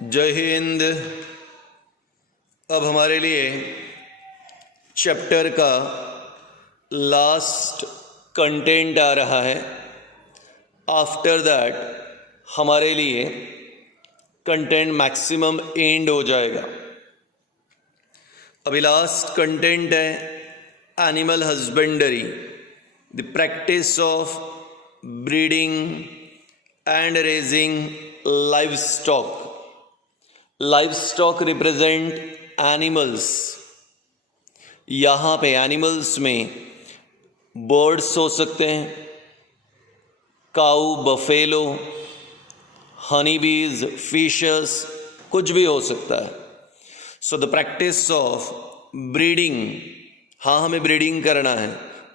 जय हिंद। अब हमारे लिए चैप्टर का लास्ट कंटेंट आ रहा है। आफ्टर दैट हमारे लिए कंटेंट मैक्सिमम एंड हो जाएगा। अभी लास्ट कंटेंट है animal husbandry, the practice of breeding and raising livestock. Livestock represent animals. यहाँ पे एनिमल्स में बर्ड्स हो सकते हैं, काऊ, बफेलो, हनी बीज, फिशेस, कुछ भी हो सकता है। So the practice of breeding, हाँ हमें ब्रीडिंग करना है,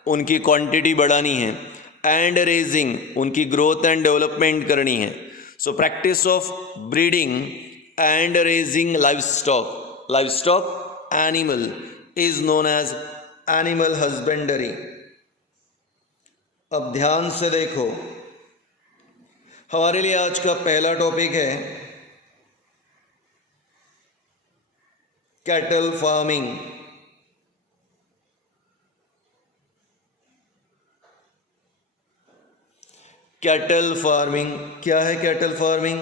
उनकी क्वांटिटी बढ़ानी है, एंड रेजिंग, उनकी ग्रोथ एंड डेवलपमेंट करनी है। So practice of breeding and raising livestock, livestock animal is known as animal husbandry. अब ध्यान से देखो, हमारे लिए आज का पहला टॉपिक है कैटल फार्मिंग। कैटल फार्मिंग क्या है? Cattle farming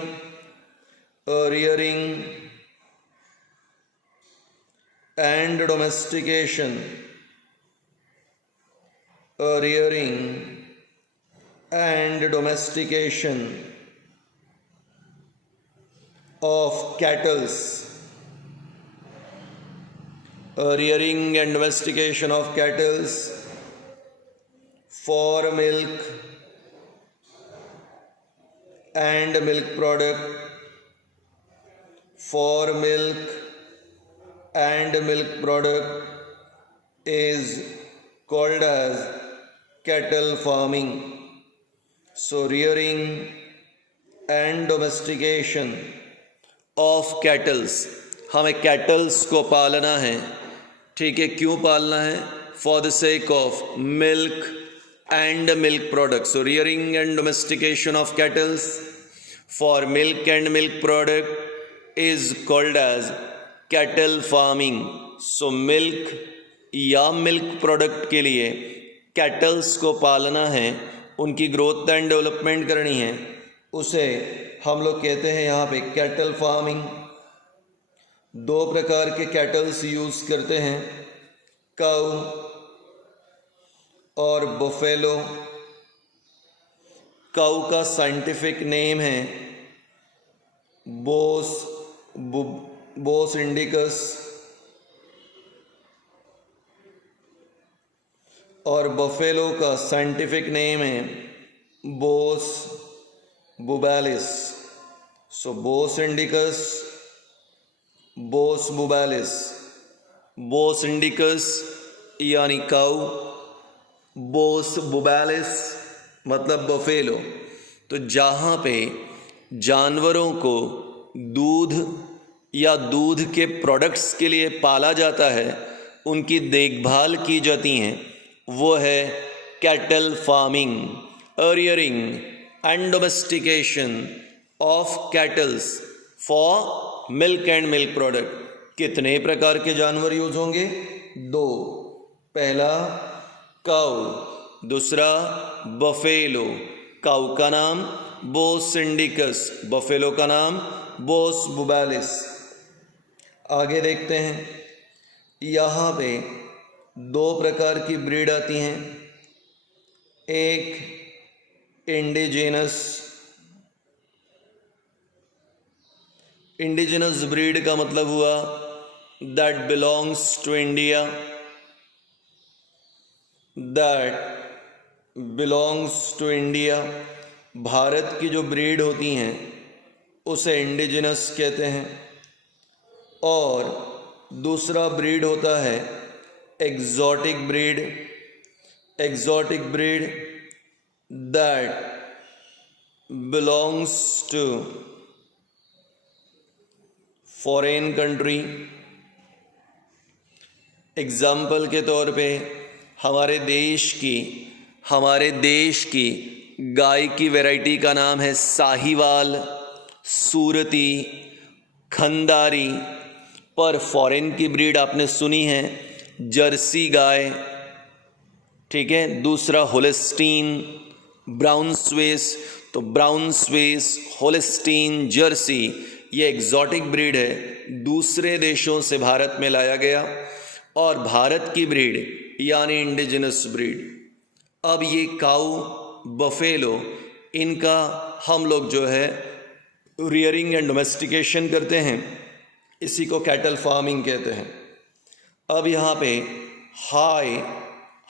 rearing and domestication, rearing and domestication of cattles, rearing and domestication of cattles for milk and milk product, for milk and milk product is called as cattle farming. So rearing and domestication of cattles, हमें cattles को पालना है। ठीक है, क्यों पालना है? For the sake of milk and milk product. So rearing and domestication of cattles for milk and milk product is called as cattle farming. So milk या मिल्क प्रोडक्ट के लिए कैटल्स को पालना है, उनकी ग्रोथ एंड डेवलपमेंट करनी है, उसे हम लोग कहते हैं यहाँ पे कैटल फार्मिंग। दो प्रकार के कैटल्स यूज़ करते हैं, काऊ और बफेलो। काऊ का साइंटिफिक नेम है बोस इंडिकस और बफेलो का साइंटिफिक नेम है Bos bubalis. So Bos indicus, Bos bubalis. Bos indicus यानी काऊ, बोस बुबालिस मतलब बफेलो। तो जहाँ पे जानवरों को दूध या दूध के प्रोडक्ट्स के लिए पाला जाता है, उनकी देखभाल की जाती हैं, वो है cattle farming. Rearing and domestication of cattles for milk and milk product. कितने प्रकार के जानवर यूज होंगे? दो। पहला काऊ, दूसरा बफेलो। काऊ का नाम बोस इंडिकस, बफेलो का नाम बोस बुबालिस। आगे देखते हैं, यहाँ पे दो प्रकार की ब्रीड आती हैं। एक इंडिजिनस, इंडिजिनस ब्रीड का मतलब हुआ that belongs to India, that belongs to India. Bharat की जो ब्रीड होती हैं उसे इंडिजिनस कहते हैं। और दूसरा ब्रीड होता है exotic breed, exotic breed that belongs to foreign country। Example के तौर पे हमारे देश की गाय की वैरायटी का नाम है साहिवाल, सूरती, खंदारी, पर फॉरेन की ब्रीड आपने सुनी है जर्सी गाय, ठीक है। दूसरा होलेस्टीन, ब्राउन स्विस, तो ब्राउन स्विस, होलेस्टीन, जर्सी ये एग्जॉटिक ब्रीड है, दूसरे देशों से भारत में लाया गया और भारत की ब्रीड यानी इंडिजिनस ब्रीड। अब ये काऊ, बफेलो, इनका हम लोग जो है रियरिंग एंड डोमेस्टिकेशन करते हैं, इसी को कैटल फार्मिंग कहते हैं। अब यहाँ पे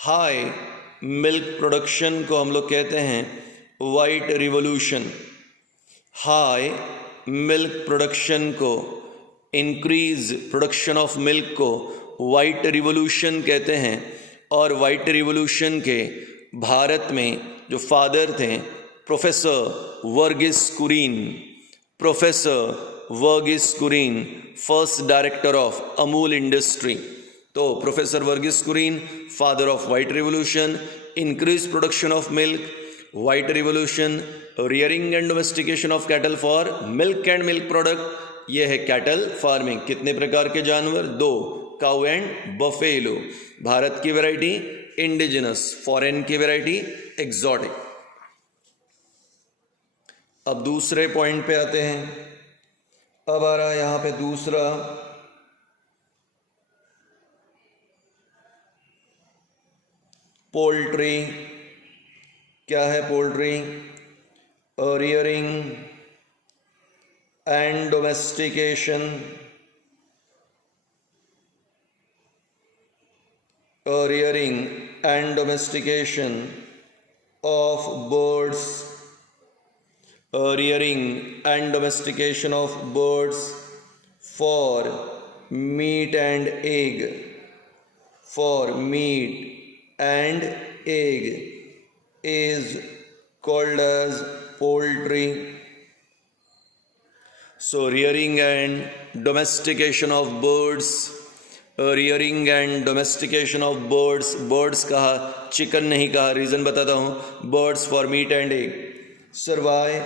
हाई मिल्क प्रोडक्शन को हम लोग कहते हैं white revolution. High milk production को, इंक्रीज प्रोडक्शन ऑफ मिल्क को वाइट रिवोल्यूशन कहते हैं। और वाइट रिवोल्यूशन के भारत में जो फादर थे professor Verghese Kurien, first director of Amul industry. तो professor Verghese Kurien, father of white revolution, increase production of milk, white revolution, rearing and domestication of cattle for milk and milk product, यह है कैटल फार्मिंग। कितने प्रकार के जानवर? 2, काउ एंड बफेलो। भारत की variety indigenous, foreign की variety exotic. अब दूसरे पॉइंट पे आते हैं। अब आ रहा है यहां पे दूसरा, पोल्ट्री। क्या है poultry? Rearing and domestication, rearing and domestication of birds, rearing and domestication of birds for meat and egg, for meat and egg is called as poultry. So rearing and domestication of birds, rearing and domestication of birds, birds कहा, chicken नहीं कहा, reason बताता हूँ। Birds for meat and egg. Sir why?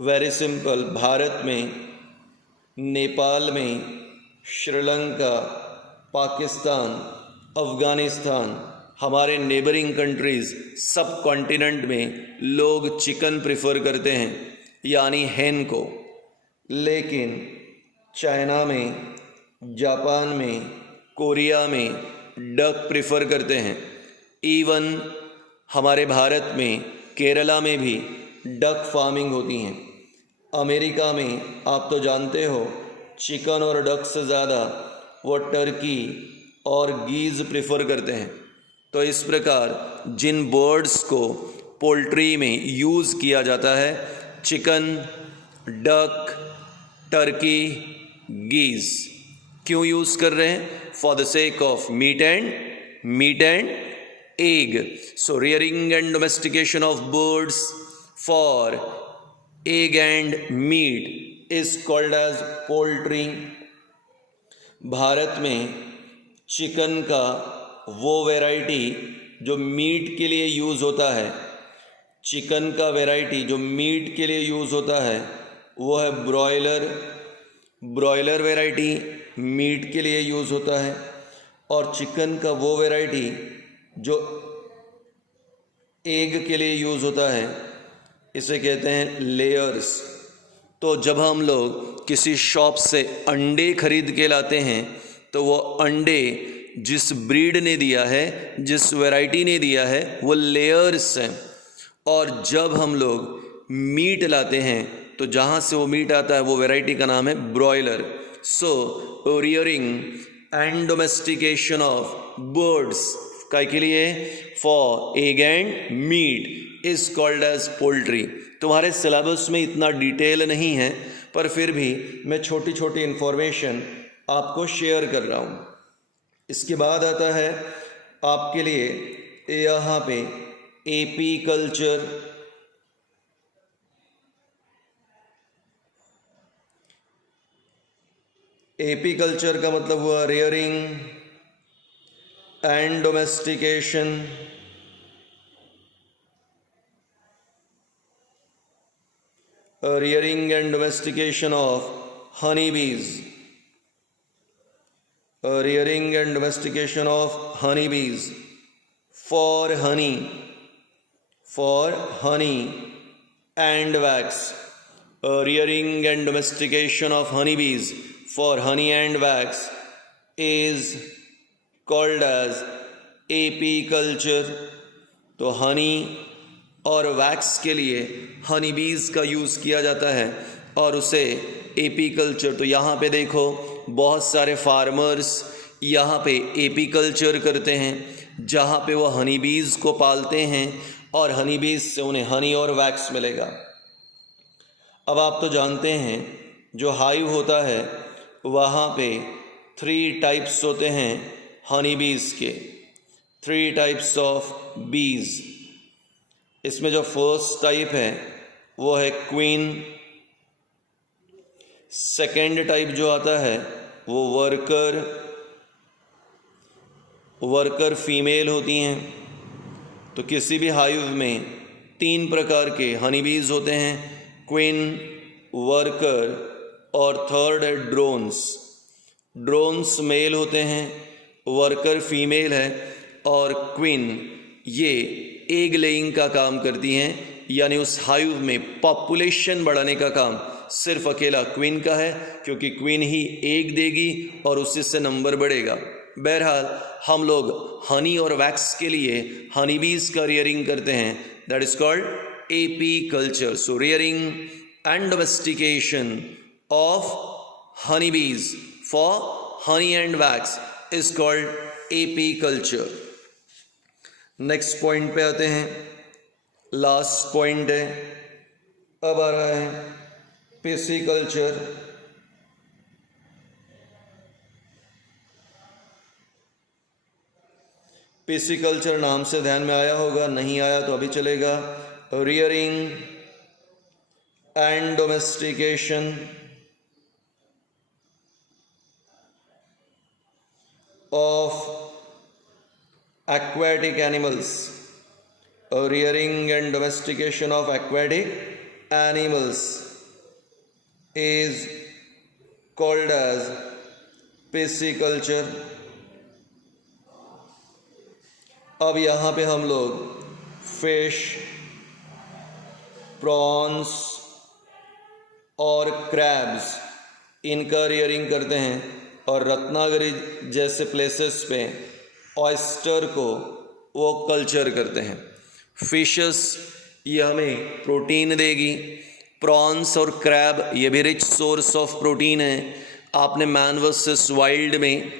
Very simple. Bharat में, नेपाल में, श्रीलंका, पाकिस्तान, अफ़गानिस्तान, हमारे neighbouring countries, सब continent में लोग चिकन प्रेफर करते हैं, यानी हैन को। लेकिन चाइना में, जापान में, कोरिया में डक प्रेफर करते हैं। इवन हमारे भारत में केरला में भी डक फार्मिंग होती हैं। अमेरिका में आप तो जानते हो चिकन और डक से ज़्यादा वो टर्की और गीज़ प्रेफर करते हैं। तो इस प्रकार जिन बर्ड्स को पोल्ट्री में यूज़ किया जाता है, चिकन, डक, टर्की, गीज़, क्यों यूज़ कर रहे हैं? For the sake of meat and egg. So rearing and domestication of birds for egg and meat is called as poultry. Bharat में चिकन का वो वैरायटी जो मीट के लिए यूज़ होता है, चिकन का वैरायटी जो मीट के लिए यूज़ होता है वो है ब्रॉयलर वैरायटी मीट के लिए यूज़ होता है। और चिकन का वो वैरायटी जो एग के लिए यूज़ होता है, इसे कहते हैं लेयर्स। तो जब हम लोग किसी शॉप से अंडे खरीद के लाते हैं तो वो अंडे जिस ब्रीड ने दिया है, जिस वैरायटी ने दिया है, वो लेयर्स हैं। और जब हम लोग मीट लाते हैं तो जहाँ से वो मीट आता है वो वैरायटी का नाम है broiler. So rearing and domestication of birds काय के लिए? For egg and meat is called as poultry. तुम्हारे सिलेबस में इतना डिटेल नहीं है, पर फिर भी मैं छोटी छोटी इन्फॉर्मेशन आपको शेयर कर रहा हूँ। इसके बाद आता है आपके लिए यहाँ पे एपी कल्चर। एपी कल्चर का मतलब हुआ rearing and domestication of honeybees. Rearing and domestication of honeybees for honey and wax. Rearing and domestication of honeybees for honey and wax is called as apiculture. तो हनी और wax के लिए Honey bees का use किया जाता है और उसे एपीकल्चर। तो यहाँ पे देखो बहुत सारे फार्मर्स यहाँ पे एपीकल्चर करते हैं जहाँ पे वो हनी बीज को पालते हैं और हनी बीज से उन्हें हनी और वैक्स मिलेगा। अब आप तो जानते हैं जो हाइव होता है वहाँ पे 3 टाइप्स होते हैं हनी बीज के, 3 टाइप्स ऑफ बीज। इसमें जो फर्स्ट टाइप है वो है क्वीन, सेकेंड टाइप जो आता है वो वर्कर फीमेल होती हैं। तो किसी भी हाइव में 3 प्रकार के हनी बीज होते हैं, क्वीन, वर्कर और थर्ड है ड्रोन्स। ड्रोन्स मेल होते हैं, वर्कर फीमेल है और क्वीन ये एग लेइंग का काम करती हैं, यानी उस हाइव में पॉपुलेशन बढ़ाने का काम सिर्फ अकेला क्वीन का है, क्योंकि क्वीन ही एग देगी और उसी से नंबर बढ़ेगा। बहरहाल हम लोग हनी और वैक्स के लिए हनी बीज का रियरिंग करते हैं, that is called apiculture. So rearing and domestication of honey bees for honey and wax is called apiculture. Next point पे आते हैं, लास्ट पॉइंट है, अब आ रहा है पिसिकल्चर। पिसिकल्चर नाम से ध्यान में आया होगा, नहीं आया तो अभी चलेगा। Rearing and domestication of aquatic animals. Rearing and domestication of aquatic animals is called as pisciculture. अब यहाँ पे हम लोग फिश, प्रॉन्स और क्रैब्स इनका रियरिंग करते हैं और रत्नागिरी जैसे प्लेसेस पे ऑयस्टर को वो कल्चर करते हैं। फिशेस ये हमें प्रोटीन देगी, प्रॉन्स और क्रैब ये भी रिच सोर्स ऑफ प्रोटीन है। आपने मैन वर्सेस वाइल्ड में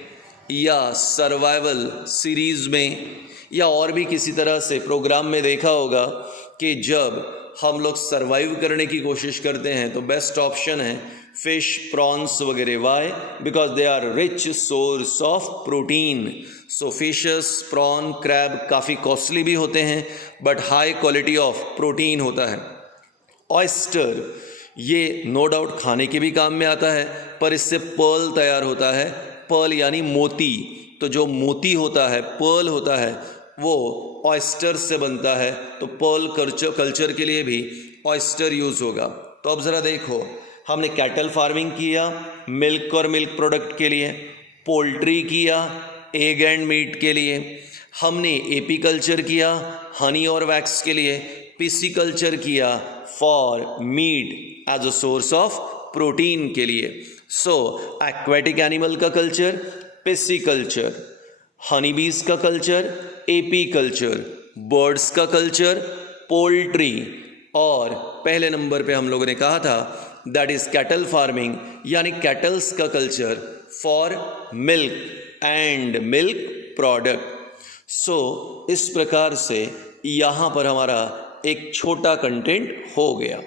या सर्वाइवल सीरीज़ में या और भी किसी तरह से प्रोग्राम में देखा होगा कि जब हम लोग सर्वाइव करने की कोशिश करते हैं तो बेस्ट ऑप्शन है फिश, प्रॉन्स वगैरह। Why? Because they are rich source of protein. So fishes, prawn, crab काफ़ी कॉस्टली भी होते हैं but high quality of protein होता है। ऑयस्टर ये नो डाउट खाने के भी काम में आता है, पर इससे पर्ल तैयार होता है। पर्ल यानी मोती। तो जो मोती होता है, पर्ल होता है, वो ऑयस्टर से बनता है। तो पर्ल कल्चर के लिए भी ऑयस्टर यूज़ होगा। तो अब ज़रा देखो, हमने कैटल फार्मिंग किया मिल्क और मिल्क प्रोडक्ट के लिए, पोल्ट्री किया एग एंड मीट के लिए, हमने एपीकल्चर किया हनी और वैक्स के लिए, पिसिकल्चर किया for meat as a source of protein के लिए। सो एक्वेटिक एनिमल का कल्चर पिसिकल्चर, हनी बीज का कल्चर एपीकल्चर, बर्ड्स का कल्चर पोल्ट्री, और पहले नंबर पे हम लोगों ने कहा था दैट इज कैटल फार्मिंग, यानी कैटल्स का कल्चर for milk and milk product. So इस प्रकार से यहाँ पर हमारा एक छोटा कंटेंट हो गया।